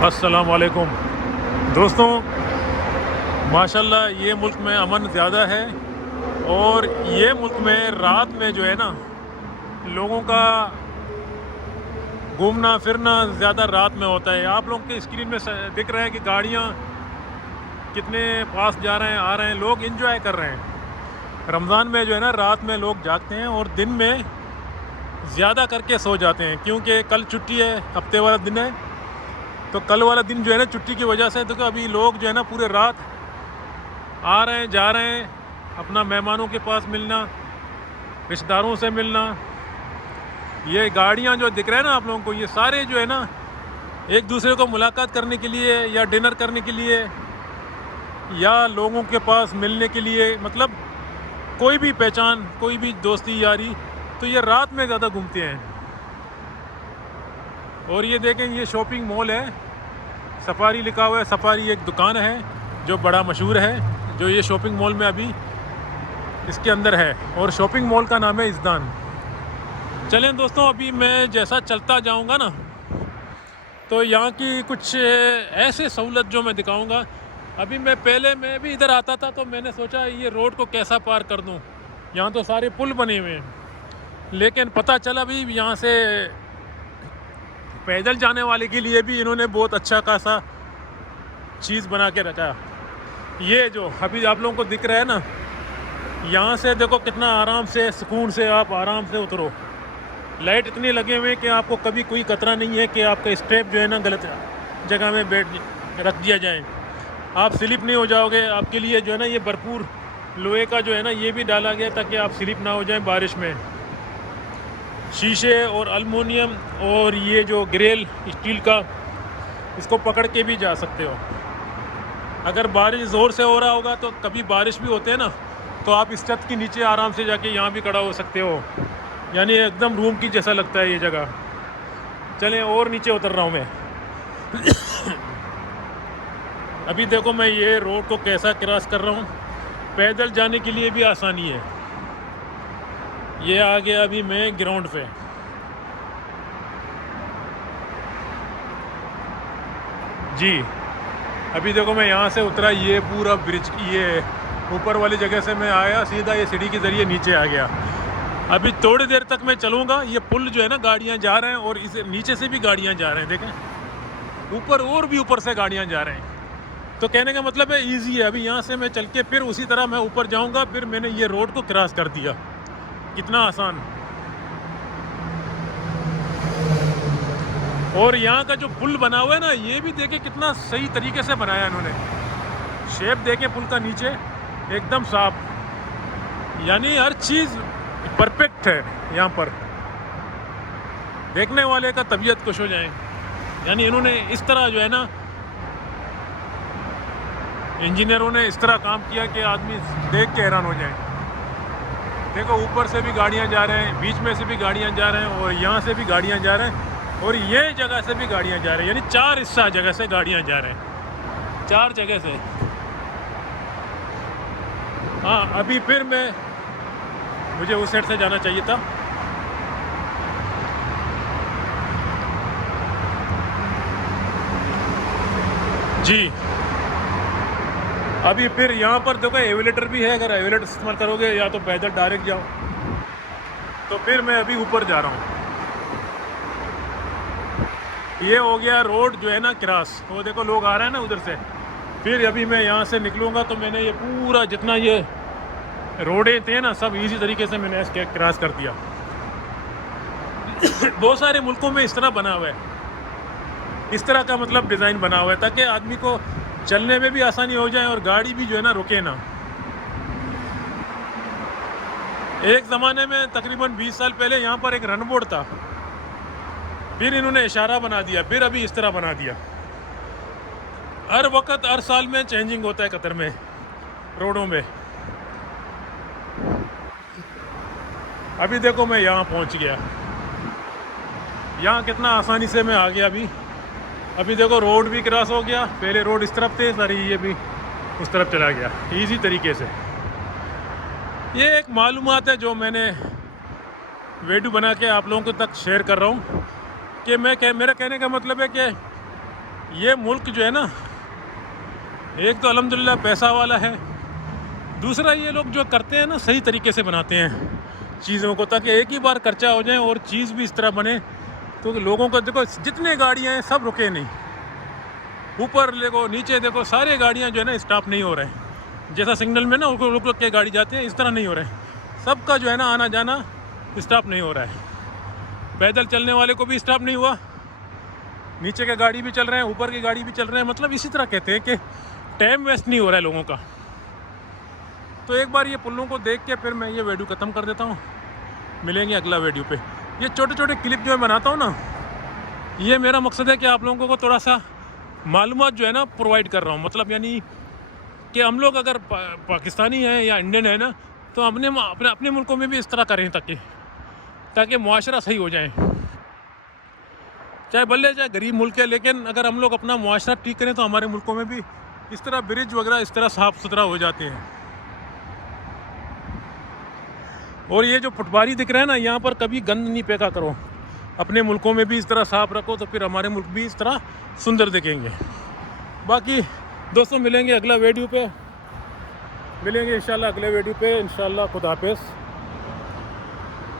अस्सलाम वालेकुम दोस्तों। माशाल्लाह ये मुल्क में अमन ज़्यादा है और ये मुल्क में रात में जो है ना लोगों का घूमना फिरना ज़्यादा रात में होता है। आप लोगों के स्क्रीन में दिख रहा है कि गाड़ियाँ कितने पास जा रहे हैं आ रहे हैं, लोग इंजॉय कर रहे हैं। रमज़ान में जो है ना रात में लोग जागते हैं और दिन में ज़्यादा करके सो जाते हैं, क्योंकि कल छुट्टी है, हफ्ते वाला दिन है। तो कल वाला दिन जो है ना छुट्टी की वजह से, तो अभी लोग जो है ना पूरे रात आ रहे हैं जा रहे हैं, अपना मेहमानों के पास मिलना, रिश्तेदारों से मिलना। ये गाड़ियाँ जो दिख रहे हैं ना आप लोगों को, ये सारे जो है ना एक दूसरे को मुलाकात करने के लिए या डिनर करने के लिए या लोगों के पास मिलने के लिए, मतलब कोई भी पहचान, कोई भी दोस्ती यारी, तो ये रात में ज़्यादा घूमते हैं। और ये देखें, ये शॉपिंग मॉल है, सफारी लिखा हुआ है। सफारी एक दुकान है जो बड़ा मशहूर है, जो ये शॉपिंग मॉल में अभी इसके अंदर है, और शॉपिंग मॉल का नाम है इज़्दान। चलें दोस्तों, अभी मैं जैसा चलता जाऊंगा ना तो यहाँ की कुछ ऐसे सहूलत जो मैं दिखाऊंगा। अभी मैं भी इधर आता था तो मैंने सोचा ये रोड को कैसा पार कर दूँ। यहाँ तो सारे पुल बने हुए हैं, लेकिन पता चला भी यहाँ से पैदल जाने वाले के लिए भी इन्होंने बहुत अच्छा खासा चीज़ बना के रखा। ये जो अभी आप लोगों को दिख रहा है ना, यहाँ से देखो कितना आराम से सुकून से आप आराम से उतरो। लाइट इतनी लगे हुए हैं कि आपको कभी कोई खतरा नहीं है कि आपका स्टेप जो है ना गलत जगह में रख दिया जाए, आप स्लिप नहीं हो जाओगे। आपके लिए जो है ना ये भरपूर लोहे का जो है ना ये भी डाला गया ताकि आप स्लिप ना हो जाएं बारिश में। शीशे और अल्मुनियम और ये जो ग्रिल स्टील का, इसको पकड़ के भी जा सकते हो। अगर बारिश ज़ोर से हो रहा होगा तो कभी बारिश भी होते हैं ना, तो आप इस छत के नीचे आराम से जाके यहाँ भी खड़ा हो सकते हो। यानी एकदम रूम की जैसा लगता है ये जगह। चलें, और नीचे उतर रहा हूँ मैं। अभी देखो मैं ये रोड को कैसा क्रॉस कर रहा हूँ, पैदल जाने के लिए भी आसानी है। ये आ गया अभी मैं ग्राउंड पे। जी अभी देखो मैं यहाँ से उतरा, ये पूरा ब्रिज, ये ऊपर वाली जगह से मैं आया सीधा, ये सीढ़ी के ज़रिए नीचे आ गया। अभी थोड़ी देर तक मैं चलूँगा। ये पुल जो है ना गाड़ियाँ जा रहे हैं और इस नीचे से भी गाड़ियाँ जा रहे हैं, देखें ऊपर, और भी ऊपर से गाड़ियाँ जा रहे हैं। तो कहने का मतलब है ईजी है। अभी यहाँ से मैं चल के फिर उसी तरह मैं ऊपर जाऊँगा, फिर मैंने ये रोड को क्रॉस कर दिया। कितना आसान। और यहाँ का जो पुल बना हुआ है ना, ये भी देखें कितना सही तरीके से बनाया इन्होंने। शेप देखें पुल का नीचे, एकदम साफ, यानी हर चीज़ परफेक्ट है यहाँ पर। देखने वाले का तबीयत खुश हो जाए। यानी इन्होंने इस तरह जो है ना, इंजीनियरों ने इस तरह काम किया कि आदमी देख के हैरान हो जाए। देखो ऊपर से भी गाड़ियाँ जा रहे हैं, बीच में से भी गाड़ियाँ जा रहे हैं, और यहाँ से भी गाड़ियाँ जा रहे हैं, और ये जगह से भी गाड़ियाँ जा रही हैं। यानी 4 हिस्सा जगह से गाड़ियाँ जा रहे हैं, 4 जगह से। हाँ, अभी फिर मुझे उस साइड से जाना चाहिए था। जी अभी फिर यहाँ पर देखो एवेलेटर भी है। अगर एवेलेटर इस्तेमाल करोगे या तो पैदल डायरेक्ट जाओ। तो फिर मैं अभी ऊपर जा रहा हूँ। ये हो गया रोड जो है ना क्रॉस, वो देखो लोग आ रहे हैं ना उधर से। फिर अभी मैं यहाँ से निकलूँगा तो मैंने ये पूरा जितना ये रोडें थे ना, सब इजी तरीके से मैंने इसके क्रॉस कर दिया। बहुत सारे मुल्कों में इस तरह बना हुआ है, इस तरह का मतलब डिज़ाइन बना हुआ है ताकि आदमी को चलने में भी आसानी हो जाए और गाड़ी भी जो है ना रुके ना। एक ज़माने में तकरीबन 20 साल पहले यहाँ पर एक रन बोर्ड था, फिर इन्होंने इशारा बना दिया, फिर अभी इस तरह बना दिया। हर वक्त हर साल में चेंजिंग होता है कतर में रोडों में। अभी देखो मैं यहाँ पहुँच गया। यहाँ कितना आसानी से मैं आ गया। अभी देखो रोड भी क्रॉस हो गया। पहले रोड इस तरफ थे सारी, ये भी उस तरफ चला गया इजी तरीके से। ये एक मालूमात है जो मैंने वीडियो बना के आप लोगों को तक शेयर कर रहा हूँ कि मेरा कहने का मतलब है कि ये मुल्क जो है ना, एक तो अल्हम्दुलिल्लाह पैसा वाला है, दूसरा ये लोग जो करते हैं ना सही तरीके से बनाते हैं चीज़ों को, ताकि एक ही बार खर्चा हो जाए और चीज़ भी इस तरह बने तो लोगों को देखो जितने गाड़ियाँ हैं सब रुके नहीं, ऊपर देखो नीचे देखो सारे गाड़ियाँ जो है ना स्टॉप नहीं हो रहे हैं, जैसा सिग्नल में ना रुक रुक के गाड़ी जाते हैं इस तरह नहीं हो रहे हैं, सबका जो है ना आना जाना स्टॉप नहीं हो रहा है। पैदल चलने वाले को भी स्टॉप नहीं हुआ, नीचे के गाड़ी भी चल रहे हैं, ऊपर की गाड़ी भी चल रहे हैं, मतलब इसी तरह कहते हैं कि टाइम वेस्ट नहीं हो रहा है लोगों का। तो एक बार ये पुलों को देख के फिर मैं ये वीडियो ख़त्म कर देता हूँ, मिलेंगे अगला वीडियो पे। ये छोटे छोटे क्लिप जो मैं बनाता हूँ ना, ये मेरा मकसद है कि आप लोगों को थोड़ा सा मालूमात जो है ना प्रोवाइड कर रहा हूँ, मतलब यानी कि हम लोग अगर पाकिस्तानी हैं या इंडियन है ना, तो अपने मुल्कों में भी इस तरह करें ताकि मुआशरा सही हो जाए, चाहे भले चाहे गरीब मुल्क है, लेकिन अगर हम लोग अपना मुआशरा ठीक करें तो हमारे मुल्कों में भी इस तरह ब्रिज वगैरह इस तरह साफ़ सुथरा हो जाते हैं। और ये जो फुटबारी दिख रहा है ना, यहाँ पर कभी गंद नहीं फेंका करो, अपने मुल्कों में भी इस तरह साफ़ रखो तो फिर हमारे मुल्क भी इस तरह सुंदर दिखेंगे। बाकी दोस्तों मिलेंगे अगला वीडियो पे, मिलेंगे इंशाल्लाह अगले वीडियो पे, इंशाल्लाह खुदा हाफिज़।